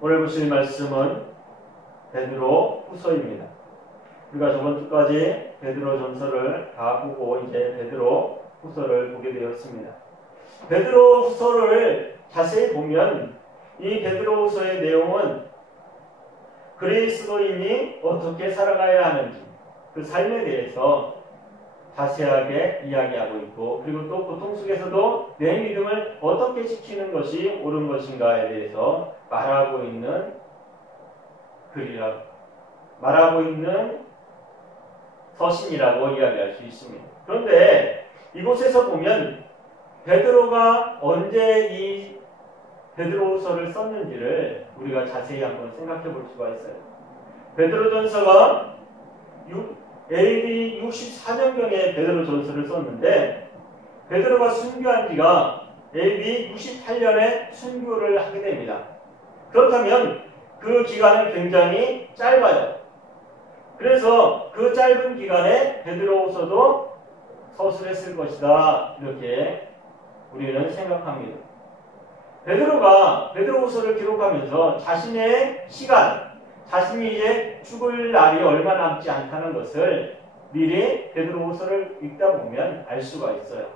오늘 보실 말씀은 베드로 후서입니다. 우리가 저번 주까지 베드로 전서를 다 보고 이제 베드로 후서를 보게 되었습니다. 베드로 후서를 자세히 보면 이 베드로 후서의 내용은 그리스도인이 어떻게 살아가야 하는지 그 삶에 대해서 자세하게 이야기하고 있고, 그리고 또 고통 속에서도 내 믿음을 어떻게 지키는 것이 옳은 것인가에 대해서 말하고 있는 서신이라고 이야기할 수 있습니다. 그런데 이곳에서 보면 베드로가 언제 이 베드로후서를 썼는지를 우리가 자세히 한번 생각해 볼 수가 있어요. 베드로전서가 AD 64년경에 베드로전서를 썼는데, 베드로가 순교한 지가 AD 68년에 순교를 하게 됩니다. 그렇다면 그 기간은 굉장히 짧아요. 그래서 그 짧은 기간에 베드로후서도 서술했을 것이다, 이렇게 우리는 생각합니다. 베드로가 베드로후서를 기록하면서 자신의 시간, 자신이 이제 죽을 날이 얼마 남지 않다는 것을 미리 베드로후서를 읽다 보면 알 수가 있어요.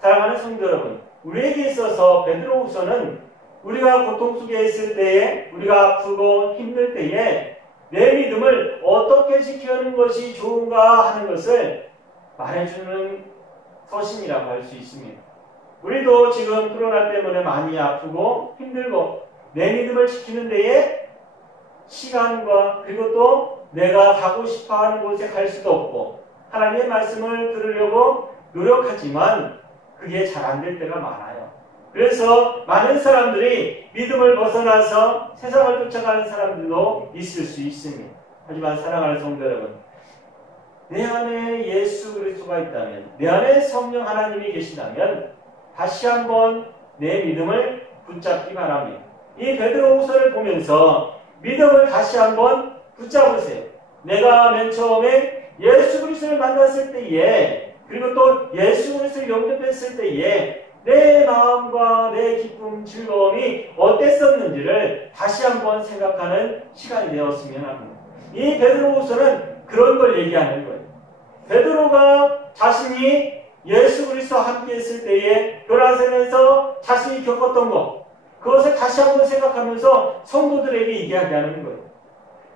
사랑하는 성도 여러분, 우리에게 있어서 베드로후서는 우리가 고통 속에 있을 때에, 우리가 아프고 힘들 때에 내 믿음을 어떻게 지키는 것이 좋은가 하는 것을 말해주는 서신이라고 할 수 있습니다. 우리도 지금 코로나 때문에 많이 아프고 힘들고 내 믿음을 지키는 데에 시간과 그리고 또 내가 가고 싶어하는 곳에 갈 수도 없고 하나님의 말씀을 들으려고 노력하지만 그게 잘 안 될 때가 많아요. 그래서 많은 사람들이 믿음을 벗어나서 세상을 쫓아가는 사람들도 있을 수 있습니다. 하지만 사랑하는 성도 여러분, 내 안에 예수 그리스도가 있다면, 내 안에 성령 하나님이 계시다면 다시 한번 내 믿음을 붙잡기 바랍니다. 이 베드로후서를 보면서 믿음을 다시 한번 붙잡으세요. 내가 맨 처음에 예수 그리스도를 만났을 때에, 그리고 또 예수 그리스도를 영접했을 때에 내 마음과 내 기쁨, 즐거움이 어땠었는지를 다시 한번 생각하는 시간이 되었으면 합니다. 이 베드로후서는 그런 걸 얘기하는 거예요. 베드로가 자신이 예수 그리스도와 함께 있을 때에 변화되면서 자신이 겪었던 것, 그것을 다시 한번 생각하면서 성도들에게 이야기하는 거예요.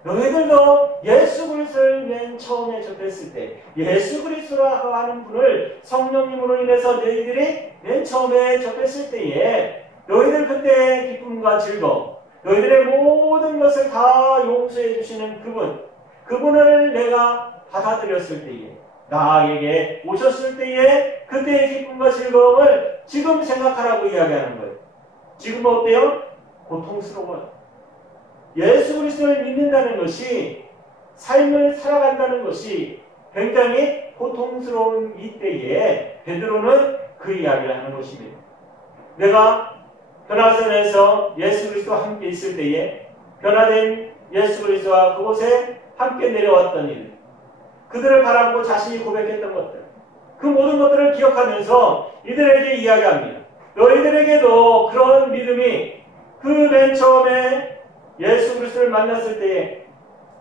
너희들도 예수 그리스도를 맨 처음에 접했을 때, 예수 그리스도라고 하는 분을 성령님으로 인해서 너희들이 맨 처음에 접했을 때에 너희들 그때의 기쁨과 즐거움, 너희들의 모든 것을 다 용서해 주시는 그분을 내가 받아들였을 때에, 나에게 오셨을 때에 그때의 기쁨과 즐거움을 지금 생각하라고 이야기하는 거예요. 지금 어때요? 고통스러워요. 예수 그리스도를 믿는다는 것이, 삶을 살아간다는 것이 굉장히 고통스러운 이때에 베드로는 그 이야기를 하는 것입니다. 내가 변화선에서 예수 그리스도와 함께 있을 때에 변화된 예수 그리스도와 그곳에 함께 내려왔던 일, 그들을 바라보고 자신이 고백했던 것들, 그 모든 것들을 기억하면서 이들에게 이야기합니다. 너희들에게도 그런 믿음이, 그 맨 처음에 예수 그리스도를 만났을 때에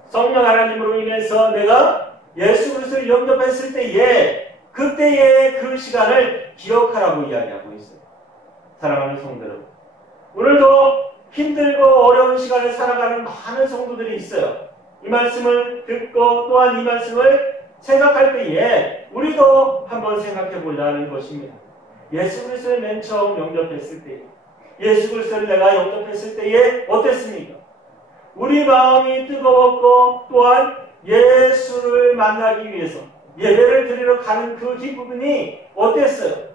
성령 하나님으로 인해서 내가 예수 그리스도를 영접했을 때에 그때의 그 시간을 기억하라고 이야기하고 있어요. 사랑하는 성도 여러분, 오늘도 힘들고 어려운 시간을 살아가는 많은 성도들이 있어요. 이 말씀을 듣고 또한 이 말씀을 생각할 때에 우리도 한번 생각해 보자는 것입니다. 예수 그리스도를 맨 처음 영접했을 때, 예수 그리스도를 내가 영접했을 때에 어땠습니까? 우리 마음이 뜨거웠고 또한 예수를 만나기 위해서 예배를 드리러 가는 그 기쁨이 어땠어요?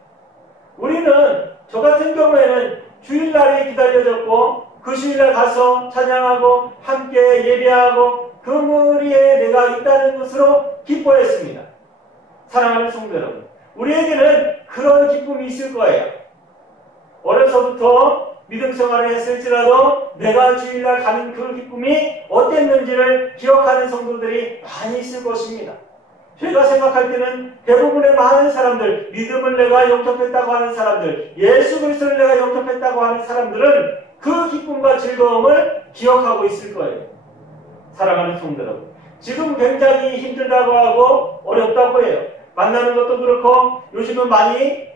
우리는 저 같은 경우에는 주일날이 기다려졌고 그 주일날 가서 찬양하고 함께 예배하고 그 무리에 내가 있다는 것으로 기뻐했습니다. 사랑하는 성도 여러분, 우리에게는 그런 기쁨이 있을 거예요. 어려서부터 믿음 생활을 했을지라도 내가 주일날 가는 그 기쁨이 어땠는지를 기억하는 성도들이 많이 있을 것입니다. 제가 생각할 때는 대부분의 많은 사람들, 믿음을 내가 영접했다고 하는 사람들, 예수 그리스도를 내가 영접했다고 하는 사람들은 그 기쁨과 즐거움을 기억하고 있을 거예요. 사랑하는 성도 여러분. 지금 굉장히 힘들다고 하고 어렵다고 해요. 만나는 것도 그렇고 요즘은 많이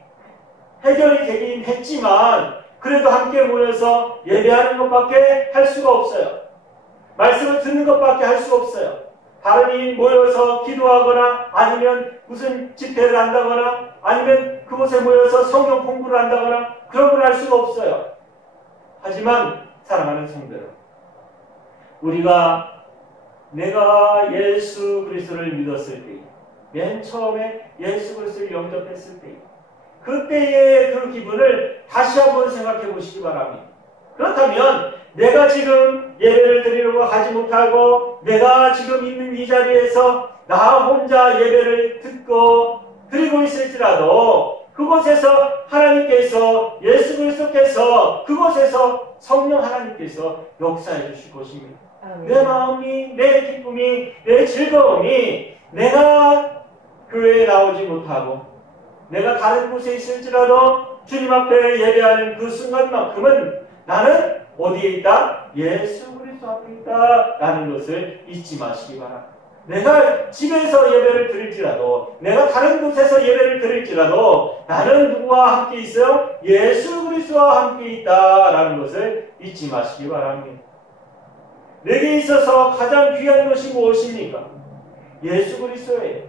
해결이 되긴 했지만 그래도 함께 모여서 예배하는 것밖에 할 수가 없어요. 말씀을 듣는 것밖에 할 수가 없어요. 다른이 모여서 기도하거나 아니면 무슨 집회를 한다거나 아니면 그곳에 모여서 성경 공부를 한다거나 그런 걸 할 수가 없어요. 하지만 사랑하는 성도 여러분, 우리가 내가 예수 그리스도를 믿었을 때, 맨 처음에 예수 그리스도를 영접했을 때, 그때의 그 기분을 다시 한번 생각해 보시기 바랍니다. 그렇다면 내가 지금 예배를 드리려고 하지 못하고 내가 지금 있는 이 자리에서 나 혼자 예배를 듣고 드리고 있을지라도 그곳에서 하나님께서 예수 그리스도께서 그곳에서 성령 하나님께서 역사해 주실 것입니다. 내 마음이, 내 기쁨이, 내 즐거움이 내가 교회에 나오지 못하고 내가 다른 곳에 있을지라도 주님 앞에 예배하는 그 순간만큼은 나는 어디에 있다? 예수 그리스도 앞에 있다 라는 것을 잊지 마시기 바랍니다. 내가 집에서 예배를 드릴지라도 내가 다른 곳에서 예배를 드릴지라도 나는 누구와 함께 있어요? 예수 그리스도와 함께 있다 라는 것을 잊지 마시기 바랍니다. 내게 있어서 가장 귀한 것이 무엇입니까? 예수 그리스도예요.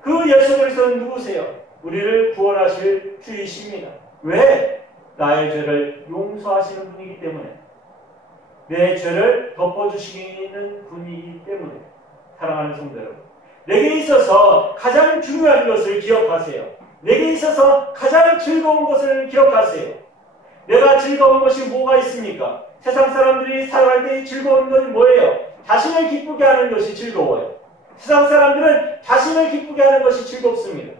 그 예수 그리스도는 누구세요? 우리를 구원하실 주이십니다. 왜? 나의 죄를 용서하시는 분이기 때문에, 내 죄를 덮어주시는 분이기 때문에. 사랑하는 성도 여러분, 내게 있어서 가장 중요한 것을 기억하세요. 내게 있어서 가장 즐거운 것을 기억하세요. 내가 즐거운 것이 뭐가 있습니까? 세상 사람들이 살아갈 때 즐거운 것이 뭐예요? 자신을 기쁘게 하는 것이 즐거워요. 세상 사람들은 자신을 기쁘게 하는 것이 즐겁습니다.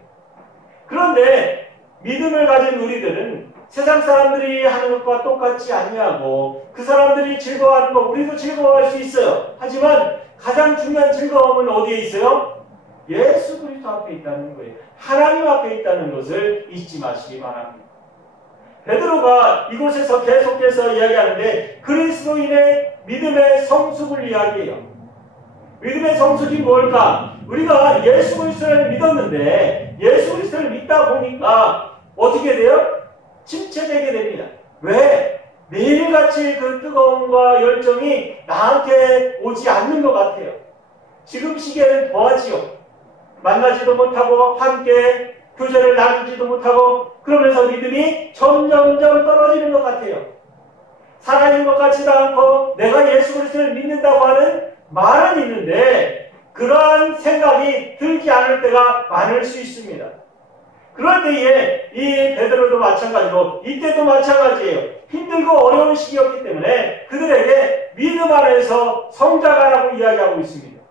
그런데 믿음을 가진 우리들은 세상 사람들이 하는 것과 똑같지 아니하고 그 사람들이 즐거워하는 것 우리도 즐거워할 수 있어요. 하지만 가장 중요한 즐거움은 어디에 있어요? 예수 그리스도 앞에 있다는 거예요. 하나님 앞에 있다는 것을 잊지 마시기 바랍니다. 베드로가 이곳에서 계속해서 이야기하는데 그리스도인의 믿음의 성숙을 이야기해요. 믿음의 성숙이 뭘까? 우리가 예수 그리스도를 믿었는데 예수 그리스도를 믿다 보니까 어떻게 돼요? 침체되게 됩니다. 왜? 매일같이 그 뜨거움과 열정이 나한테 오지 않는 것 같아요. 지금 시기에는 더하지요. 만나지도 못하고 함께 교제를 나누지도 못하고 그러면서 믿음이 점점점 떨어지는 것 같아요. 살아있는 것 같지도 않고 내가 예수 그리스도를 믿는다고 하는 말은 있는데 그러한 생각이 들지 않을 때가 많을 수 있습니다. 그럴 때에 이 베드로도 마찬가지로 이때도 마찬가지예요. 힘들고 어려운 시기였기 때문에 그들에게 믿음 안에서 성장하라고 이야기하고 있습니다.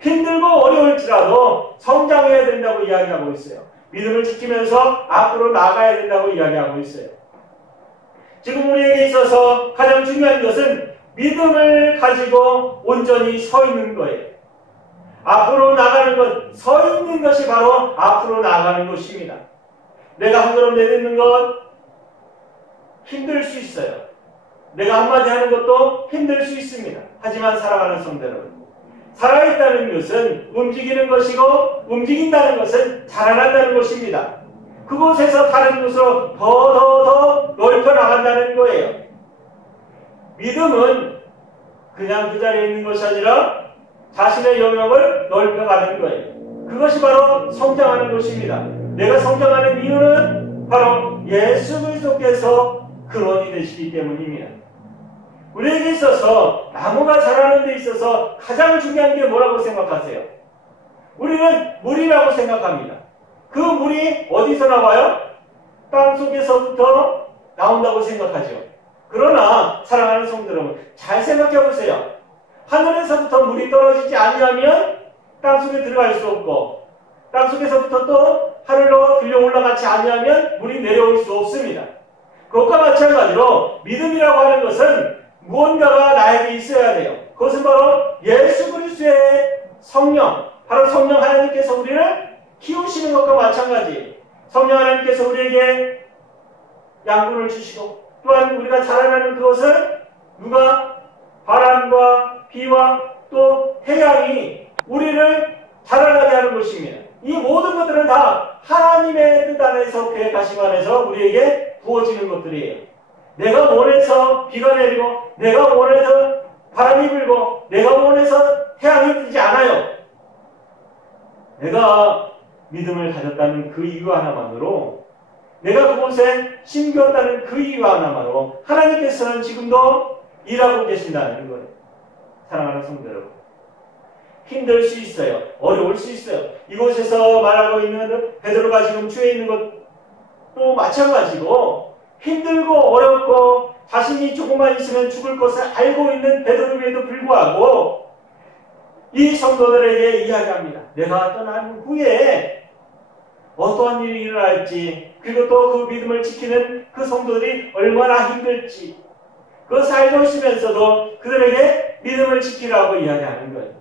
힘들고 어려울지라도 성장해야 된다고 이야기하고 있어요. 믿음을 지키면서 앞으로 나가야 된다고 이야기하고 있어요. 지금 우리에게 있어서 가장 중요한 것은 믿음을 가지고 온전히 서 있는 거예요. 앞으로 나가는 것, 서 있는 것이 바로 앞으로 나가는 것입니다. 내가 한 걸음 내딛는 것 힘들 수 있어요. 내가 한마디 하는 것도 힘들 수 있습니다. 하지만 사랑하는 성도 여러분, 살아있다는 것은 움직이는 것이고 움직인다는 것은 자라난다는 것입니다. 그곳에서 다른 곳으로 더 넓혀 나간다는 거예요. 믿음은 그냥 그 자리에 있는 것이 아니라 자신의 영역을 넓혀가는 거예요. 그것이 바로 성장하는 것입니다. 내가 성장하는 이유는 바로 예수 그리스도께서 근원이 되시기 때문입니다. 우리에게 있어서 나무가 자라는 데 있어서 가장 중요한 게 뭐라고 생각하세요? 우리는 물이라고 생각합니다. 그 물이 어디서 나와요? 땅속에서부터 나온다고 생각하죠. 그러나 사랑하는 성도 여러분, 잘 생각해 보세요. 하늘에서부터 물이 떨어지지 아니하면 땅속에 들어갈 수 없고 땅속에서부터 또 하늘로 들려 올라가지 아니하면 물이 내려올 수 없습니다. 그것과 마찬가지로 믿음이라고 하는 것은 무언가가 나에게 있어야 돼요. 그것은 바로 예수 그리스도의 성령, 바로 성령 하나님께서 우리를 키우시는 것과 마찬가지예요. 성령 하나님께서 우리에게 양분을 주시고 또한 우리가 자라나는 그것을 누가? 바람과 비와 또 태양이 우리를 자라나게 하는 것입니다. 이 모든 것들은 다 하나님의 뜻 안에서 계획하심 안에서 우리에게 부어지는 것들이에요. 내가 원해서 비가 내리고 내가 원해서 바람이 불고 내가 원해서 태양이 뜨지 않아요. 내가 믿음을 가졌다는 그 이유 하나만으로, 내가 그곳에 심겼다는 그 이유 하나만으로 하나님께서는 지금도 일하고 계신다는 거예요. 사랑하는 성도 여러분, 힘들 수 있어요. 어려울 수 있어요. 이곳에서 말하고 있는 베드로가 지금 주에 있는 것도 마찬가지고, 힘들고 어렵고 자신이 조금만 있으면 죽을 것을 알고 있는 베드로에도 불구하고 이 성도들에게 이야기합니다. 내가 떠난 후에 어떠한 일이 일어날지, 그리고 또 그 믿음을 지키는 그 성도들이 얼마나 힘들지, 그것을 알고 있으면서도 그들에게 믿음을 지키라고 이야기하는 거예요.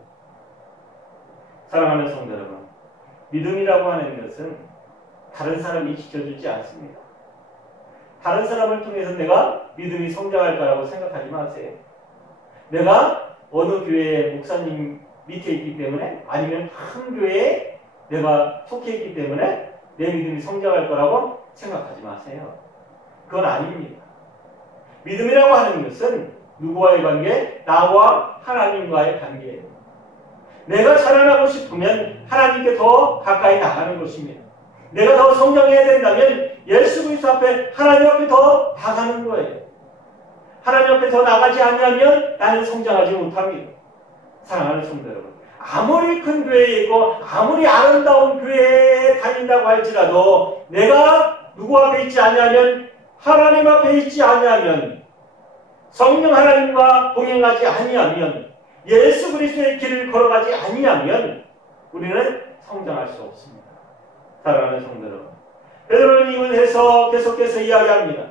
사랑하는 성도 여러분, 믿음이라고 하는 것은 다른 사람이 지켜주지 않습니다. 다른 사람을 통해서 내가 믿음이 성장할 거라고 생각하지 마세요. 내가 어느 교회의 목사님 밑에 있기 때문에, 아니면 한 교회에 내가 속해 있기 때문에 내 믿음이 성장할 거라고 생각하지 마세요. 그건 아닙니다. 믿음이라고 하는 것은 누구와의 관계? 나와 하나님과의 관계예요. 내가 자라나고 싶으면 하나님께 더 가까이 나가는 것입니다. 내가 더 성장해야 된다면 예수 그리스도 앞에, 하나님 앞에 더 나가는 거예요. 하나님 앞에 더 나가지 않으면 나는 성장하지 못합니다. 사랑하는 성도 여러분, 아무리 큰 교회에 있고 아무리 아름다운 교회에 다닌다고 할지라도 내가 누구 앞에 있지 않으면, 하나님 앞에 있지 않으면, 성령 하나님과 동행하지 아니하면, 예수 그리스도의 길을 걸어가지 아니하면 우리는 성장할 수 없습니다. 사랑하는 성도 여러분, 베드로는 이곳에서 계속해서 이야기합니다.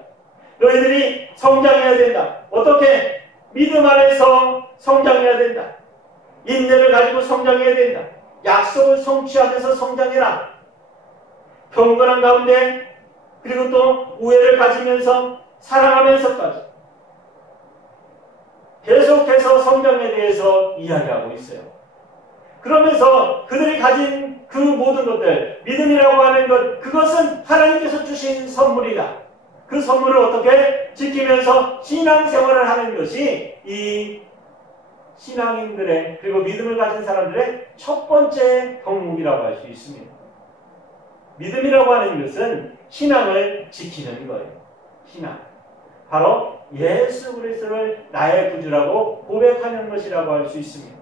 너희들이 성장해야 된다. 어떻게? 믿음 안에서 성장해야 된다. 인내를 가지고 성장해야 된다. 약속을 성취하면서 성장해라. 경건한 가운데, 그리고 또 우애를 가지면서 사랑하면서까지 계속해서 성장에 대해서 이야기하고 있어요. 그러면서 그들이 가진 그 모든 것들, 믿음이라고 하는 것, 그것은 하나님께서 주신 선물이다. 그 선물을 어떻게 지키면서 신앙생활을 하는 것이 이 신앙인들의, 그리고 믿음을 가진 사람들의 첫 번째 덕목이라고 할 수 있습니다. 믿음이라고 하는 것은 신앙을 지키는 거예요. 신앙. 바로 예수 그리스도를 나의 구주라고 고백하는 것이라고 할 수 있습니다.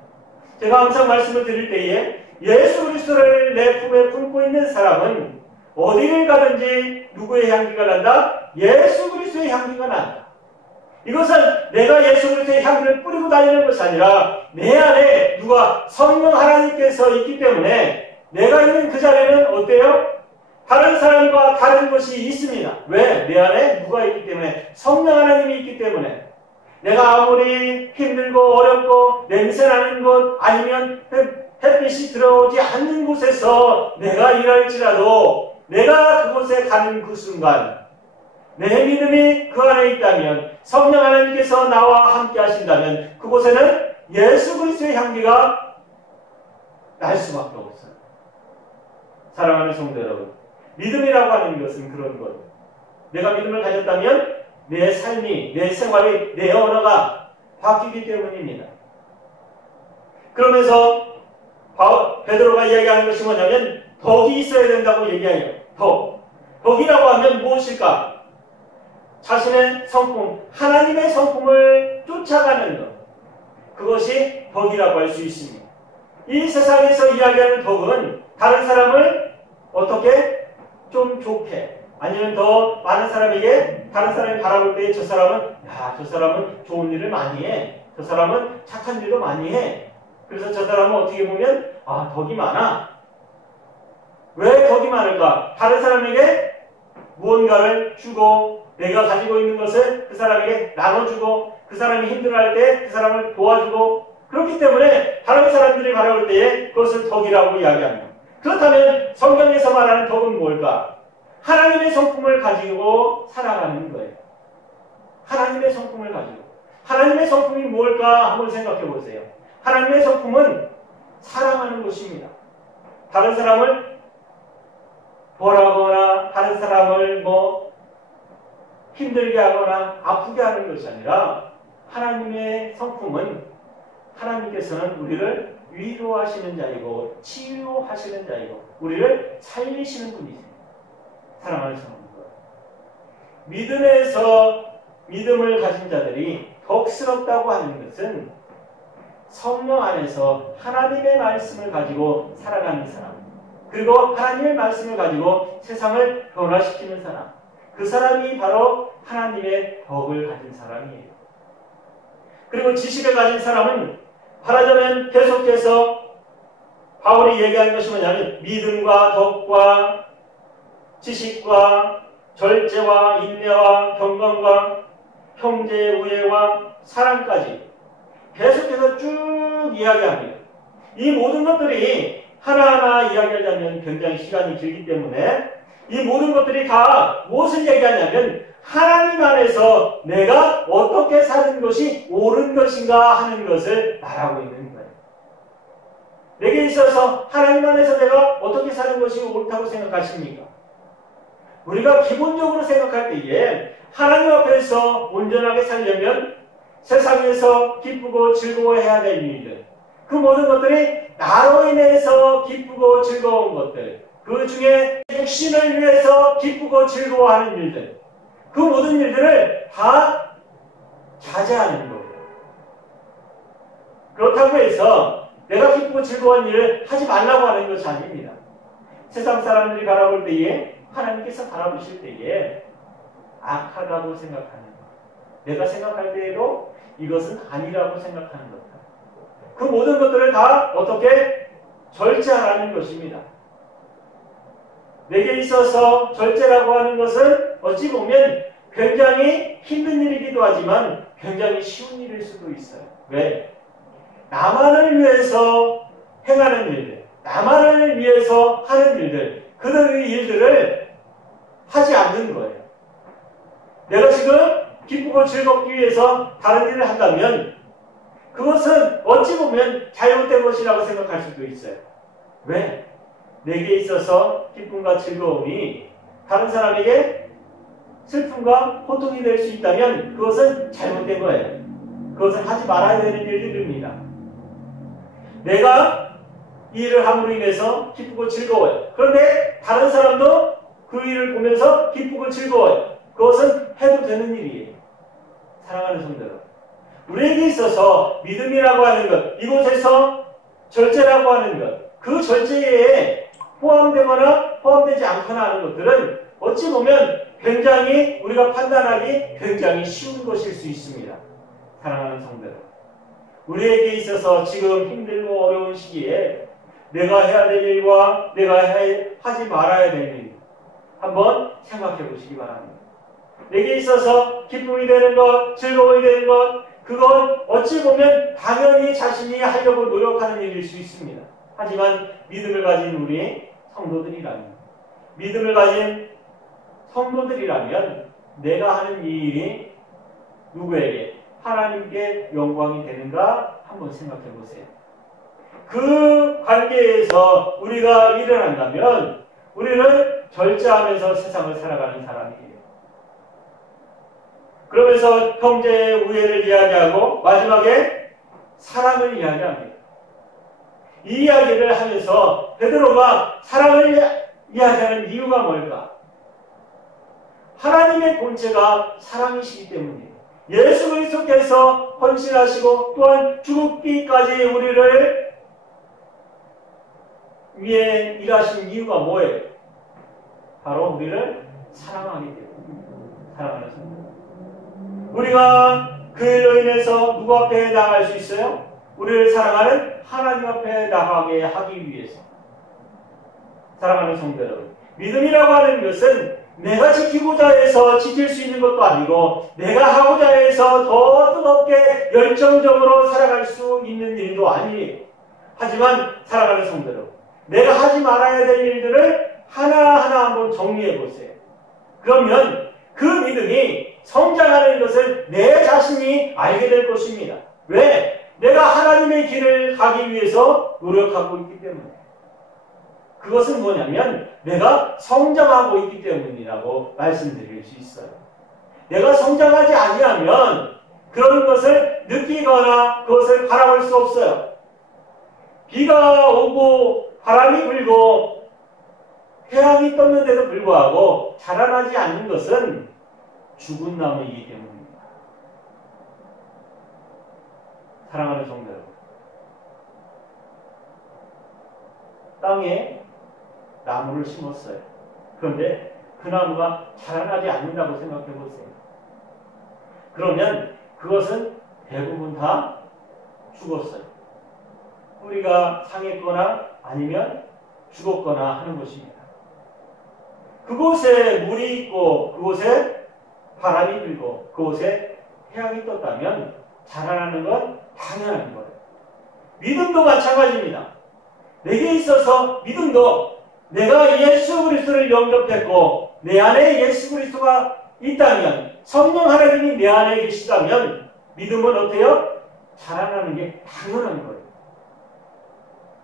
제가 항상 말씀을 드릴 때에 예수 그리스도를 내 품에 품고 있는 사람은 어디를 가든지 누구의 향기가 난다? 예수 그리스도의 향기가 난다. 이것은 내가 예수 그리스도의 향기를 뿌리고 다니는 것이 아니라 내 안에 누가? 성령 하나님께서 있기 때문에 내가 있는 그 자리는 어때요? 다른 사람과 다른 것이 있습니다. 왜? 내 안에 누가 있기 때문에, 성령 하나님이 있기 때문에. 내가 아무리 힘들고 어렵고 냄새나는 곳, 아니면 햇빛이 들어오지 않는 곳에서 내가 일할지라도 내가 그곳에 가는 그 순간 내 믿음이 그 안에 있다면, 성령 하나님께서 나와 함께 하신다면 그곳에는 예수 그리스도의 향기가 날 수밖에 없어요. 사랑하는 성도 여러분, 믿음이라고 하는 것은 그런 것. 내가 믿음을 가졌다면 내 삶이, 내 생활이, 내 언어가 바뀌기 때문입니다. 그러면서 베드로가 이야기하는 것이 뭐냐면 덕이 있어야 된다고 얘기해요. 덕. 덕이라고 하면 무엇일까? 자신의 성품, 하나님의 성품을 쫓아가는 것. 그것이 덕이라고 할 수 있습니다. 이 세상에서 이야기하는 덕은 다른 사람을 어떻게? 좀 좋게, 아니면 더 많은 사람에게, 다른 사람이 바라볼 때 저 사람은, 야, 저 사람은 좋은 일을 많이 해. 저 사람은 착한 일도 많이 해. 그래서 저 사람은 어떻게 보면, 아, 덕이 많아. 왜 덕이 많을까? 다른 사람에게 무언가를 주고, 내가 가지고 있는 것을 그 사람에게 나눠주고, 그 사람이 힘들어할 때 그 사람을 도와주고, 그렇기 때문에 다른 사람들이 바라볼 때에 그것을 덕이라고 이야기합니다. 그렇다면 성경에서 말하는 덕은 뭘까? 하나님의 성품을 가지고 살아가는 거예요. 하나님의 성품을 가지고. 하나님의 성품이 뭘까 한번 생각해 보세요. 하나님의 성품은 사랑하는 것입니다. 다른 사람을 벌하거나 다른 사람을 힘들게 하거나 아프게 하는 것이 아니라 하나님의 성품은 하나님께서는 우리를 위로하시는 자이고 치유하시는 자이고 우리를 살리시는 분이세요. 사랑하는 성품. 믿음에서 믿음을 가진 자들이 덕스럽다고 하는 것은 성령 안에서 하나님의 말씀을 가지고 살아가는 사람, 그리고 하나님의 말씀을 가지고 세상을 변화시키는 사람, 그 사람이 바로 하나님의 덕을 가진 사람이에요. 그리고 지식을 가진 사람은 말하자면 계속해서 바울이 얘기하는 것이 뭐냐면 믿음과 덕과 지식과 절제와 인내와 경건과 형제의 우애와 사랑까지 계속해서 쭉 이야기합니다. 이 모든 것들이 하나하나 이야기하자면 굉장히 시간이 길기 때문에 이 모든 것들이 다 무엇을 얘기하냐면 하나님 안에서 내가 어떻게 사는 것이 옳은 것인가 하는 것을 말하고 있는 거예요. 내게 있어서 하나님 안에서 내가 어떻게 사는 것이 옳다고 생각하십니까? 우리가 기본적으로 생각할 때에 하나님 앞에서 온전하게 살려면 세상에서 기쁘고 즐거워해야 될 일들, 그 모든 것들이 나로 인해서 기쁘고 즐거운 것들, 그 중에 육신을 위해서 기쁘고 즐거워하는 일들, 그 모든 일들을 다 자제하는 거예요. 그렇다고 해서 내가 기쁘고 즐거운 일을 하지 말라고 하는 것이 아닙니다. 세상 사람들이 바라볼 때에 하나님께서 바라보실 때에 악하다고 생각하는 것, 내가 생각할 때에도 이것은 아니라고 생각하는 것, 그 모든 것들을 다 어떻게 절제하라는 것입니다. 내게 있어서 절제라고 하는 것은 어찌 보면 굉장히 힘든 일이기도 하지만 굉장히 쉬운 일일 수도 있어요. 왜? 나만을 위해서 행하는 일들, 나만을 위해서 하는 일들, 그들의 일들을 하지 않는 거예요. 내가 지금 기쁘고 즐겁기 위해서 다른 일을 한다면 그것은 어찌 보면 잘못된 것이라고 생각할 수도 있어요. 왜? 내게 있어서 기쁨과 즐거움이 다른 사람에게 슬픔과 고통이 될 수 있다면 그것은 잘못된 거예요. 그것은 하지 말아야 되는 일들입니다. 내가 이 일을 함으로 인해서 기쁘고 즐거워요. 그런데 다른 사람도 그 일을 보면서 기쁘고 즐거워요. 그것은 해도 되는 일이에요. 사랑하는 성도들, 우리에게 있어서 믿음이라고 하는 것, 이곳에서 절제라고 하는 것, 그 절제에 포함되거나 포함되지 않거나 하는 것들은 어찌 보면 굉장히 우리가 판단하기 굉장히 쉬운 것일 수 있습니다. 사랑하는 성도들, 우리에게 있어서 지금 힘들고 어려운 시기에 내가 해야 될 일과 내가 하지 말아야 될 일 한번 생각해 보시기 바랍니다. 내게 있어서 기쁨이 되는 것, 즐거움이 되는 것, 그건 어찌 보면 당연히 자신이 하려고 노력하는 일일 수 있습니다. 하지만 믿음을 가진 우리 성도들이라면, 믿음을 가진 성도들이라면 내가 하는 이 일이 누구에게? 하나님께 영광이 되는가 한번 생각해 보세요. 그 관계에서 우리가 일을 한다면 우리는 절제하면서 세상을 살아가는 사람이에요. 그러면서 형제의 우애를 이야기하고 마지막에 사랑을 이야기합니다. 이 이야기를 하면서 베드로가 사랑을 이야기하는 이유가 뭘까? 하나님의 본체가 사랑이시기 때문이에요. 예수 그리스도께서 헌신하시고 또한 죽기까지 우리를 위해 일하신 이유가 뭐예요? 바로 우리를 사랑하기 때문에. 사랑하는 성도. 우리가 그 일로 인해서 누구 앞에 나아갈 수 있어요? 우리를 사랑하는 하나님 앞에 나가게 하기 위해서. 사랑하는 성도 여러분, 믿음이라고 하는 것은 내가 지키고자 해서 지킬 수 있는 것도 아니고 내가 하고자 해서 더 뜨겁게 열정적으로 살아갈 수 있는 일도 아니에요. 하지만 사랑하는 성도 여러분, 내가 하지 말아야 될 일들을 하나하나 한번 정리해 보세요. 그러면 그 믿음이 성장하는 것을 내 자신이 알게 될 것입니다. 왜? 내가 하나님의 길을 가기 위해서 노력하고 있기 때문에. 그것은 뭐냐면 내가 성장하고 있기 때문이라고 말씀드릴 수 있어요. 내가 성장하지 아니하면 그런 것을 느끼거나 그것을 바라볼 수 없어요. 비가 오고 바람이 불고 태양이 떴는데도 불구하고 자라나지 않는 것은 죽은 나무이기 때문입니다. 사랑하는 성도 여러분, 땅에 나무를 심었어요. 그런데 그 나무가 자라나지 않는다고 생각해 보세요. 그러면 그것은 대부분 다 죽었어요. 뿌리가 상했거나 아니면 죽었거나 하는 것입니다. 그곳에 물이 있고 그곳에 바람이 불고 그곳에 태양이 떴다면 자라나는 건 당연한 거예요. 믿음도 마찬가지입니다. 내게 있어서 믿음도 내가 예수 그리스도를 영접했고 내 안에 예수 그리스도가 있다면, 성령 하나님이 내 안에 계시다면 믿음은 어때요? 자라나는 게 당연한 거예요.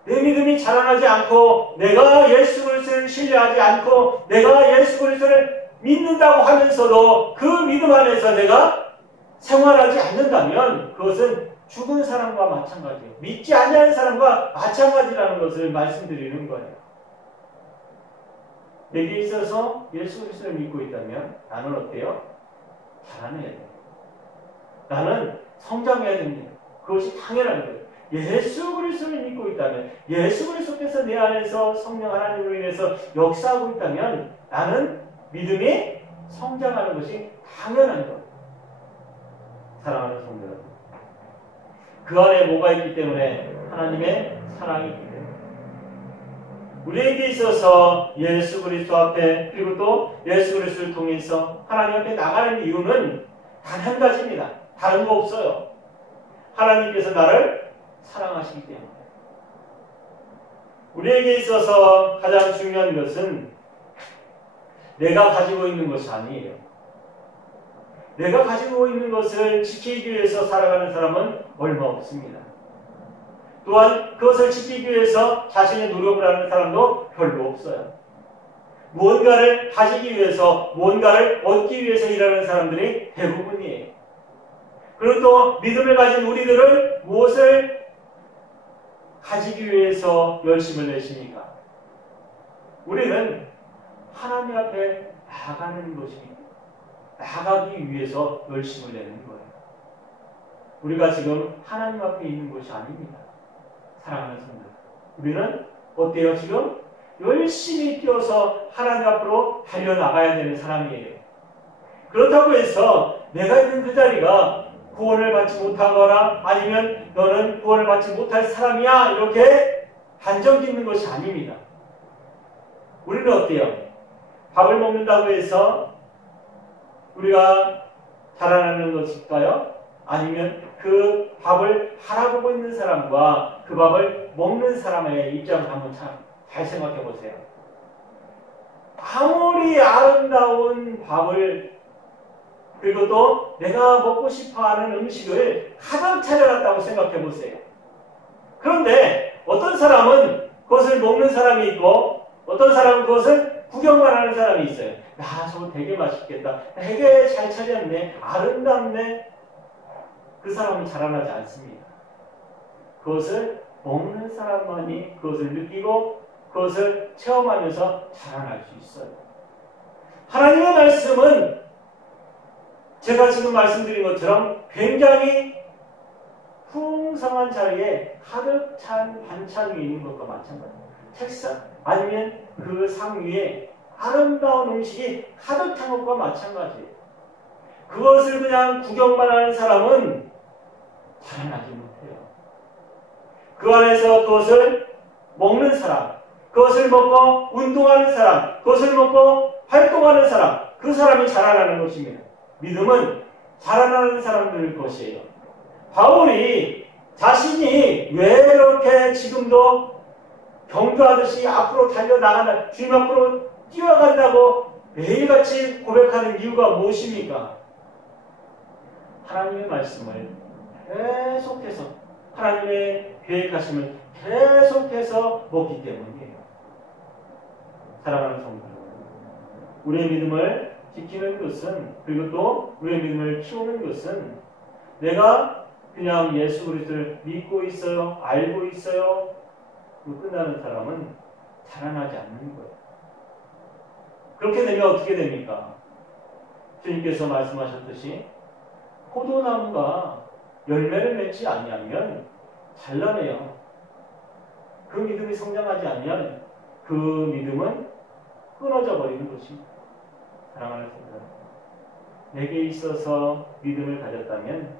내 믿음이 자라나지 않고 내가 예수 그리스도를 신뢰하지 않고 내가 예수 그리스도를 믿는다고 하면서도 그 믿음 안에서 내가 생활하지 않는다면 그것은 죽은 사람과 마찬가지예요. 믿지 않는 사람과 마찬가지라는 것을 말씀드리는 거예요. 내게 있어서 예수 그리스도를 믿고 있다면 나는 어때요? 자라나야 돼요. 나는 성장해야 됩니다. 그것이 당연한 거예요. 예수 그리스도를 믿고 있다면, 예수 그리스도께서 내 안에서 성령 하나님으로 인해서 역사하고 있다면 나는 믿음이 성장하는 것이 당연한 거예요. 사랑하는 성도 여러분, 그 안에 뭐가 있기 때문에? 하나님의 사랑이 있기 때문에. 우리에게 있어서 예수 그리스도 앞에, 그리고 또 예수 그리스도를 통해서 하나님 앞에 나가는 이유는 단 한 가지입니다. 다른 거 없어요. 하나님께서 나를 사랑하시기 때문에. 우리에게 있어서 가장 중요한 것은 내가 가지고 있는 것이 아니에요. 내가 가지고 있는 것을 지키기 위해서 살아가는 사람은 얼마 없습니다. 또한 그것을 지키기 위해서 자신의 노력을 하는 사람도 별로 없어요. 무언가를 가지기 위해서, 무언가를 얻기 위해서 일하는 사람들이 대부분이에요. 그리고 또 믿음을 가진 우리들은 무엇을 가지기 위해서 열심을 내십니까? 우리는 하나님 앞에 나가는 것입니다. 나가기 위해서 열심을 내는 거예요. 우리가 지금 하나님 앞에 있는 것이 아닙니다. 사랑하는 성도, 우리는 어때요? 지금 열심히 뛰어서 하나님 앞으로 달려나가야 되는 사람이에요. 그렇다고 해서 내가 있는 그 자리가 구원을 받지 못하거나 아니면 너는 구원을 받지 못할 사람이야 이렇게 단정짓는 것이 아닙니다. 우리는 어때요? 밥을 먹는다고 해서 우리가 자라나는 것일까요? 아니면 그 밥을 바라보고 있는 사람과 그 밥을 먹는 사람의 입장을 한번 잘 생각해 보세요. 아무리 아름다운 밥을, 그리고 또 내가 먹고 싶어하는 음식을 가득 차려놨다고 생각해 보세요. 그런데 어떤 사람은 그것을 먹는 사람이 있고 어떤 사람은 그것을 구경만 하는 사람이 있어요. 야, 저거 되게 맛있겠다. 되게 잘 차렸네. 아름답네. 그 사람은 자라나지 않습니다. 그것을 먹는 사람만이 그것을 느끼고 그것을 체험하면서 자라날 수 있어요. 하나님의 말씀은 제가 지금 말씀드린 것처럼 굉장히 풍성한 자리에 가득 찬 반찬 위에 있는 것과 마찬가지입니다. 책상 아니면 그 상 위에 아름다운 음식이 가득 찬 것과 마찬가지예요. 그것을 그냥 구경만 하는 사람은 자라나지 못해요. 그 안에서 그것을 먹는 사람, 그것을 먹고 운동하는 사람, 그것을 먹고 활동하는 사람, 그 사람이 자라나는 것입니다. 믿음은 자라나는 사람들 것이에요. 바울이 자신이 왜 이렇게 지금도 경주하듯이 앞으로 달려나가는, 주님 앞으로 뛰어간다고 매일같이 고백하는 이유가 무엇입니까? 하나님의 말씀을 계속해서 하나님의 계획하심을 계속해서 먹기 때문이에요. 사랑하는 성도, 우리의 믿음을 지키는 것은, 그리고 또 우리의 믿음을 키우는 것은 내가 그냥 예수 그리스도를 믿고 있어요, 알고 있어요, 끝나는 사람은 자라나지 않는 거예요. 그렇게 되면 어떻게 됩니까? 주님께서 말씀하셨듯이 포도나무가 열매를 맺지 아니하면 잘라내요. 그 믿음이 성장하지 않으면 그 믿음은 끊어져 버리는 것입니다. 사랑하는 성도, 내게 있어서 믿음을 가졌다면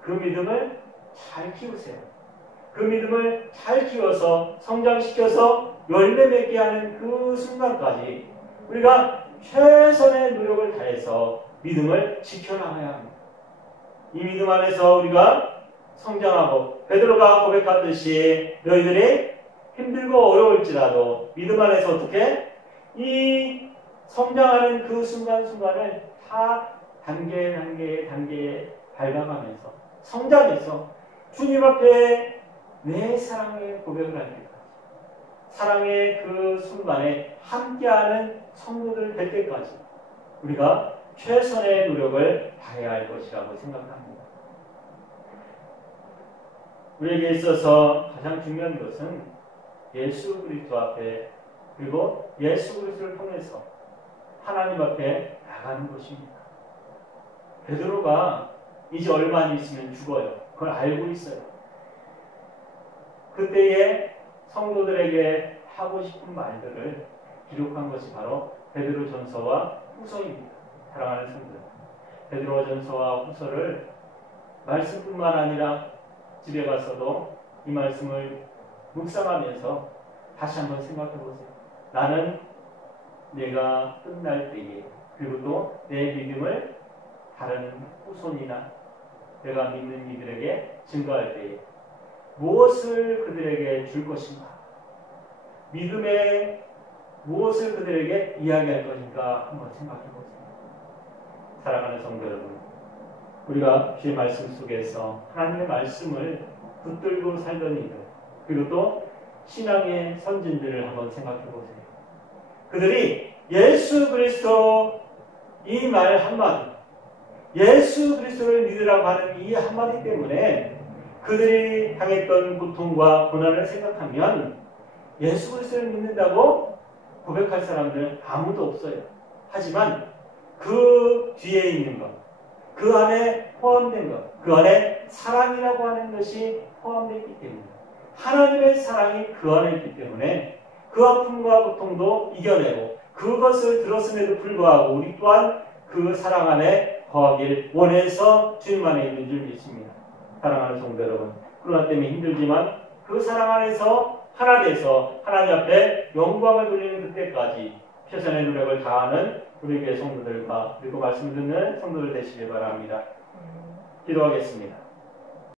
그 믿음을 잘 키우세요. 그 믿음을 잘 키워서 성장시켜서 열매 맺게 하는 그 순간까지 우리가 최선의 노력을 다해서 믿음을 지켜나가야 합니다. 이 믿음 안에서 우리가 성장하고 베드로가 고백하듯이 너희들이 힘들고 어려울지라도 믿음 안에서 어떻게 이 성장하는 그 순간순간을 다 단계에 밟아가면서 성장해서 주님 앞에 내 사랑의 고백을 할 때까지, 사랑의 그 순간에 함께하는 성도들 될 때까지 우리가 최선의 노력을 다해야 할 것이라고 생각합니다. 우리에게 있어서 가장 중요한 것은 예수 그리스도 앞에, 그리고 예수 그리스도를 통해서 하나님 앞에 나가는 것입니다. 베드로가 이제 얼마 안 있으면 죽어요. 그걸 알고 있어요. 그때에 성도들에게 하고 싶은 말들을 기록한 것이 바로 베드로전서와 후서입니다. 사랑하는 성도, 베드로전서와 후서를 말씀뿐만 아니라 집에 가서도 이 말씀을 묵상하면서 다시 한번 생각해 보세요. 나는 내가 끝날 때에, 그리고 또 내 믿음을 다른 후손이나 내가 믿는 이들에게 증거할 때에 무엇을 그들에게 줄 것인가? 믿음의 무엇을 그들에게 이야기할 것인가 한번 생각해 보세요. 사랑하는 성도 여러분, 우리가 주의 말씀 속에서 하나님의 말씀을 붙들고 살던 이들, 그리고 또 신앙의 선진들을 한번 생각해 보세요. 그들이 예수 그리스도 이 말 한마디, 예수 그리스도를 믿으라고 하는 이 한마디 때문에 그들이 당했던 고통과 고난을 생각하면 예수 그리스도를 믿는다고 고백할 사람들은 아무도 없어요. 하지만 그 뒤에 있는 것, 그 안에 포함된 것, 그 안에 사랑이라고 하는 것이 포함되어 있기 때문에, 하나님의 사랑이 그 안에 있기 때문에 그 아픔과 고통도 이겨내고 그것을 들었음에도 불구하고 우리 또한 그 사랑 안에 거하길 원해서 주님 안에 있는 줄 믿습니다. 사랑하는 성도 여러분, 코로나 때문에 힘들지만 그 사랑 안에서 하나 돼서 하나님 앞에 영광을 돌리는 그때까지 최선의 노력을 다하는 우리 교회 성도들과 그리고 말씀 듣는 성도들 되시길 바랍니다. 기도하겠습니다.